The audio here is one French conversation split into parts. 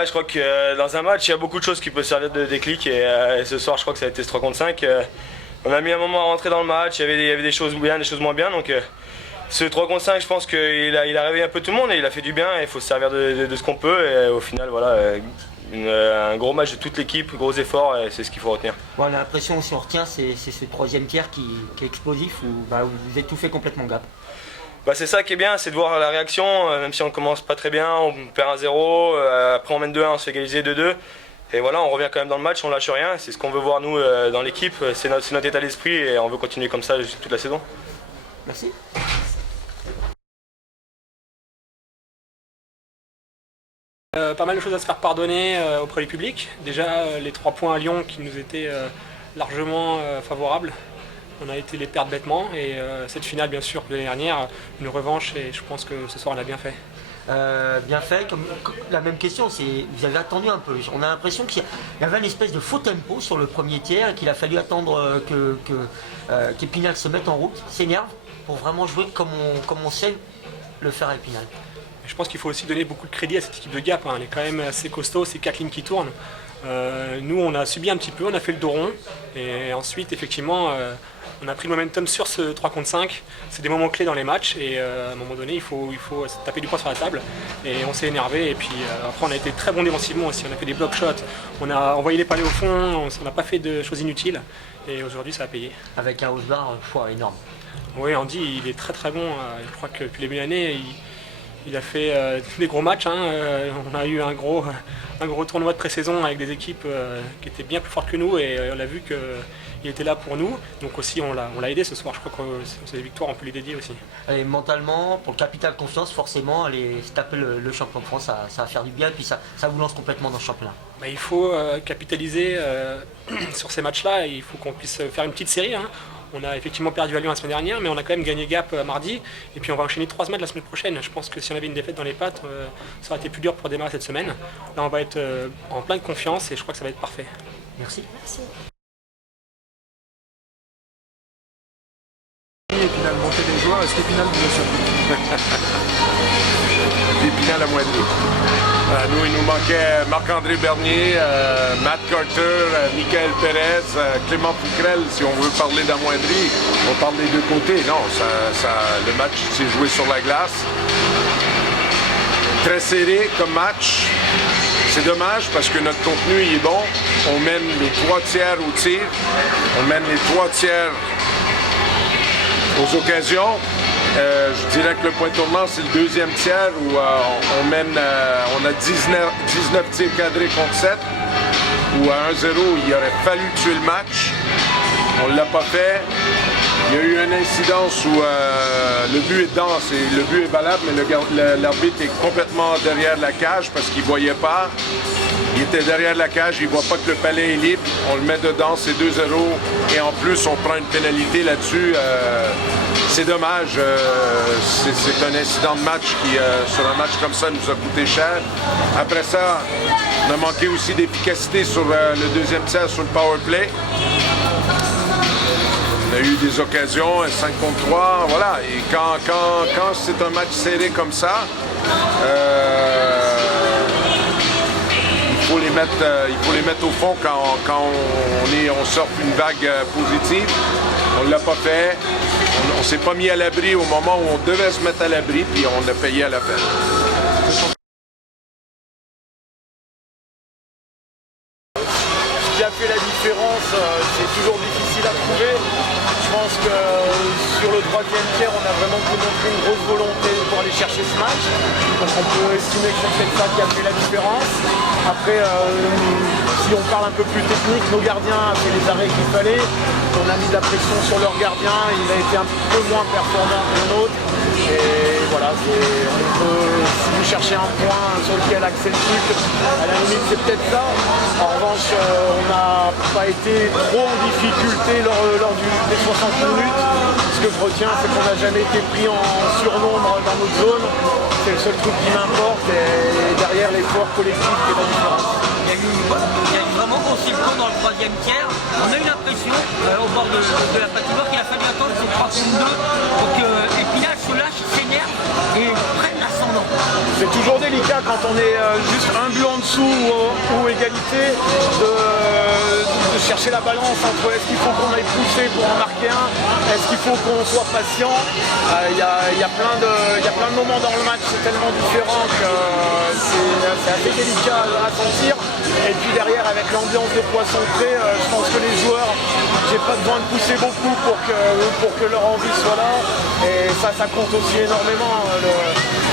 Ouais, je crois que dans un match, il y a beaucoup de choses qui peuvent servir de déclic et ce soir, je crois que ça a été ce 3 contre 5. On a mis un moment à rentrer dans le match, il y avait des choses bien, des choses moins bien. Donc ce 3 contre 5, je pense qu'il a réveillé un peu tout le monde et il a fait du bien. Il faut se servir de ce qu'on peut et au final, voilà, un gros match de toute l'équipe, gros effort et c'est ce qu'il faut retenir. Bon, on a l'impression, si on retient, c'est ce troisième tiers qui est explosif où vous étouffez complètement Gap. C'est ça qui est bien, c'est de voir la réaction, même si on commence pas très bien, on perd 1-0, après on mène 2-1, on se fait égaliser 2-2. Et voilà, on revient quand même dans le match, on lâche rien, c'est ce qu'on veut voir nous dans l'équipe, c'est notre état d'esprit et on veut continuer comme ça toute la saison. Merci. Pas mal de choses à se faire pardonner auprès du public. Déjà les 3 points à Lyon qui nous étaient largement favorables. On a été les perdre bêtement et cette finale bien sûr de l'année dernière, une revanche et je pense que ce soir on a bien fait. Bien fait, comme la même question, vous avez attendu un peu. On a l'impression qu'il y avait une espèce de faux tempo sur le premier tiers et qu'il a fallu attendre qu'Épinal se mette en route, s'énerve pour vraiment jouer comme on sait le faire à Épinal. Je pense qu'il faut aussi donner beaucoup de crédit à cette équipe de Gap, hein. Elle est quand même assez costaud, c'est 4 lignes qui tournent. Nous on a subi un petit peu, on a fait le dos rond et ensuite effectivement on a pris le momentum sur ce 3 contre 5. C'est des moments clés dans les matchs et à un moment donné il faut taper du poing sur la table et on s'est énervé et puis après on a été très bon défensivement aussi, on a fait des block shots, on a envoyé les palais au fond, on n'a pas fait de choses inutiles et aujourd'hui ça a payé. Avec un Osbar énorme. Oui, Andy il est très très bon, je crois que depuis le début de l'année il a fait des gros matchs, hein. On a eu un gros tournoi de pré-saison avec des équipes qui étaient bien plus fortes que nous et on a vu qu'il était là pour nous. Donc aussi on l'a aidé ce soir, je crois que ces victoires on peut les dédier aussi. Et mentalement, pour le capital confiance, forcément, aller se taper le champion de France, ça va faire du bien et puis ça vous lance complètement dans ce championnat. Il faut capitaliser sur ces matchs-là, il faut qu'on puisse faire une petite série, hein. On a effectivement perdu à Lyon la semaine dernière, mais on a quand même gagné Gap mardi. Et puis on va enchaîner 3 matchs la semaine prochaine. Je pense que si on avait une défaite dans les pattes, ça aurait été plus dur pour démarrer cette semaine. Là, on va être en pleine confiance et je crois que ça va être parfait. Merci. Merci. Épinal montait des joueurs, est-ce qu'Épinal vous a surpris? Épinal à moitié. Nous, il nous manquait Marc-André Bernier, Matt Carter, Michael Perez, Clément Pouquerel, si on veut parler d'amoindrie. On parle des deux côtés. Non, le match s'est joué sur la glace. Très serré comme match. C'est dommage parce que notre contenu il est bon. On mène les 3 tiers au tir. On mène les 3 tiers aux occasions. Je dirais que le point tournant, c'est le deuxième tiers où on a 19 tirs cadrés contre 7, où à 1-0, il aurait fallu tuer le match. On ne l'a pas fait. Il y a eu une incidence où le but est dedans, le but est valable, mais l'arbitre est complètement derrière la cage parce qu'il ne voyait pas. Il était derrière la cage, il ne voit pas que le palais est libre. On le met dedans, c'est 2-0. Et en plus, on prend une pénalité là-dessus. C'est dommage. C'est un incident de match qui, sur un match comme ça, nous a coûté cher. Après ça, on a manqué aussi d'efficacité sur le deuxième tiers, sur le power play. On a eu des occasions, 5 contre 3, voilà. Et quand c'est un match serré comme ça, il faut les mettre au fond quand on sort une vague positive. On ne l'a pas fait. On ne s'est pas mis à l'abri au moment où on devait se mettre à l'abri, puis on a payé à la fin. Ce qui a fait la différence, c'est toujours difficile à trouver. Je pense que sur le 3e tiers, on a vraiment montré une grosse volonté pour aller chercher ce match. Donc on peut estimer que c'est peut-être ça qui a fait la différence. Après, si on parle un peu plus technique, nos gardiens ont fait les arrêts qu'il fallait. On a mis de la pression sur leur gardien, il a été un peu moins performant que le nôtre. Et voilà, si vous cherchez un point sur lequel axer le truc, à la limite c'est peut-être ça. En revanche, on n'a pas été trop en difficulté lors des 60 minutes. Ce que je retiens, c'est qu'on n'a jamais été pris en surnombre dans notre zone. C'est le seul truc qui m'importe et derrière l'effort collectif qui est la différence. Il y a eu vraiment conséquent dans le 3e tiers. On a eu l'impression au bord de la patinoire qu'il a fallu attendre ces 3 contre 2 pour que Épinal se lâche, s'énerve et prenne l'ascendant. C'est toujours délicat quand on est juste un but en dessous ou égalité, de chercher la balance entre est-ce qu'il faut qu'on aille pousser pour en marquer un, est-ce qu'il faut qu'on soit patient. Il y a plein de moments dans le match, c'est tellement différent que c'est assez délicat à sentir. Et puis derrière, avec l'ambiance de Poisson Frais, je pense que les joueurs, j'ai pas besoin de pousser beaucoup pour que leur envie soit là. Et ça compte aussi énormément,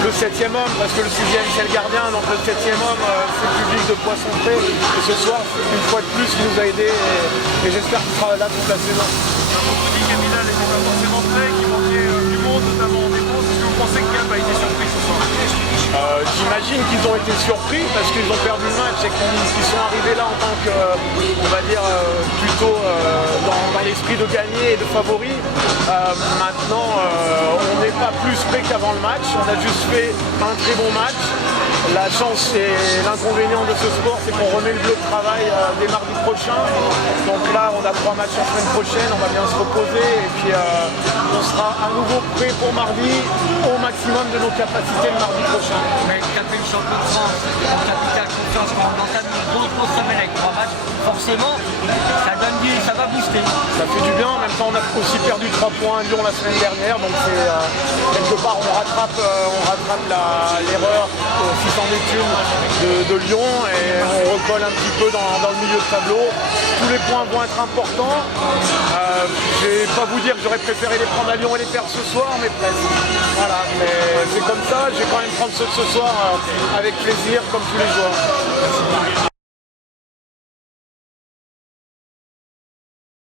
le 7e homme, parce que le 6e c'est le gardien, donc le 7e homme c'est le public de Poisson Frais. Et ce soir, une fois de plus, il nous a aidés et j'espère qu'il sera là toute la saison. On dit qu'Épinal n'était pas forcément prêt, qu'il manquait du monde, notamment en défense. Est-ce que vous pensez que Gap a été surpris ce soir? J'imagine qu'ils ont été surpris parce qu'ils ont perdu le match et qu'ils sont arrivés là en tant que, on va dire, plutôt dans l'esprit de gagner et de favori. Maintenant, on n'est pas plus prêt qu'avant le match. On a juste fait un très bon match. La chance et l'inconvénient de ce sport, c'est qu'on remet le bleu de travail dès mardi prochain. Donc là, on a 3 matchs la semaine prochaine, on va bien se reposer et puis on sera à nouveau prêt pour mardi au maximum de nos capacités le mardi prochain. Mais taper le champion de France en capitale confiance quand on entame une grosse semaine avec 3 matchs, forcément, ça va booster. Ça fait du bien, en même temps on a aussi perdu 3 points à Lyon la semaine dernière, donc c'est quelque part on rattrape l'erreur 600 de Lyon et on recolle un petit peu dans le milieu de tableau. Tous les points vont être importants. Je vais pas vous dire que j'aurais préféré les prendre à Lyon et les perdre ce soir, mais presque. Voilà, mais c'est comme ça, je vais quand même prendre ceux de ce soir avec plaisir, comme tous les joueurs.